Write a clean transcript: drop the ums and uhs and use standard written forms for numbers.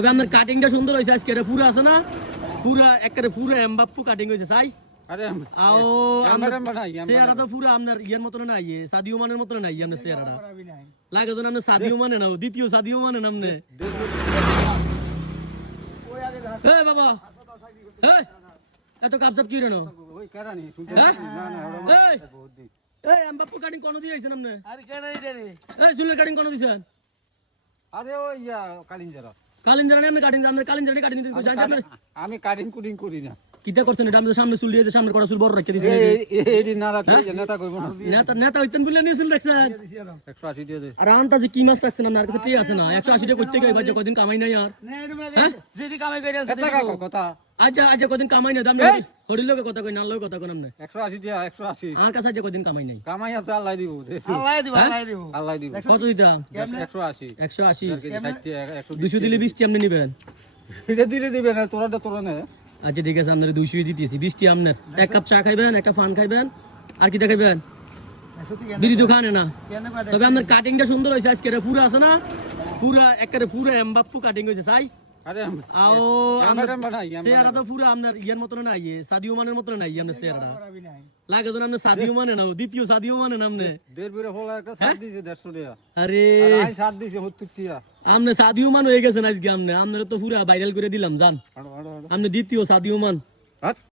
তবে আপনার কাটিংটা সুন্দর হয়েছে আজকে, এটা পুরো আছে না, পুরো একেবারে পুরো এমবাপ্পু কাটিং হয়েছে চাই। আও চেহারা তো পুরো আপনার ইয়ের মতন নাই, সাদিও মানের মতন নাই আপনার চেহারাটা, লাগে যেন আপনি সাদিও মানে না, দ্বিতীয় সাদিও মানে নামনে। এই বাবা, এই এত কাপচাপ কি রেনো, এই এমবাপ্পু কাটিং কোন দিয়ে আইছেন আপনি? এই চুলের কাটিং কোন দিছেন? আরে ওই কালিঞ্জারা কালিঞ্জারা নেই, আপনি কাটিং, আপনার কালিঞ্জারি কাটিং দিতে কইছেন আপনি? আমি কাটিং কুটিং করি না। কিটা করছেন এটা? আমাদের সামনে চুল দিয়েছে, সামনে কটা চুল বড় রাখতে দিয়েছেন। এই না রাখলে নেতা কইব না। নেতা হইতেন বলে নিয়ে চুল রাখছেন 180 দিয়ে দে। আর আন্তাজে কি মাছ রাখছেন আপনার কাছে? ঠিক আছে না 180 টাকা করতে গেলে ভাই কদিন কামাই নাই আর, হ্যাঁ যদি কামাই কইরা কথা আচ্ছা কদিন কামাই নাই, আমি হরির লোকে কথা কই না, লোকে কথা কই না। 180 দিয়া 180 আমার কাছে আজ কদিন কামাই নাই, কামাই আছে আল্লাহ দিব। আল্লাহ দিব। কত দিতাম? 180 180 160 200 দিলে 20 টি আপনি নেবেন। এটা দিলে দিবেন না, তোরা নে। আচ্ছা ঠিক আছে, আপনার 200 দিতেছি, 20 টি আপনার। এক কাপ চা খাইবেন, একটা পান খাইবেন, আর কি দেখাইবেন? বিড়ি তো খান না। তবে আপনার কাটিংটা সুন্দর হয়েছে আজকে, এটা পুরো আছে না, পুরো একেবারে পুরো এমবাপ্পু কাটিং হয়েছে চাই। আরে আও চেহারা তো পুরো আপনার ইয়ের মতন নাই, সাদিও মানের মতন নাই আপনার চেহারাটা, লাগে যেন আপনি সাদিও মানে না, দ্বিতীয় সাদিও মানে নামনে। দেড় বিরে হলো একটা ছাড় দিছে 150 টাকা। আরে আই ছাড় দিছে 70 টাকা। আপনি সাদিও মান হয়ে গেছেন আজকে, আপনার তো পুরো ভাইরাল করে দিলাম জান, আপনি দ্বিতীয় সাদিও মান।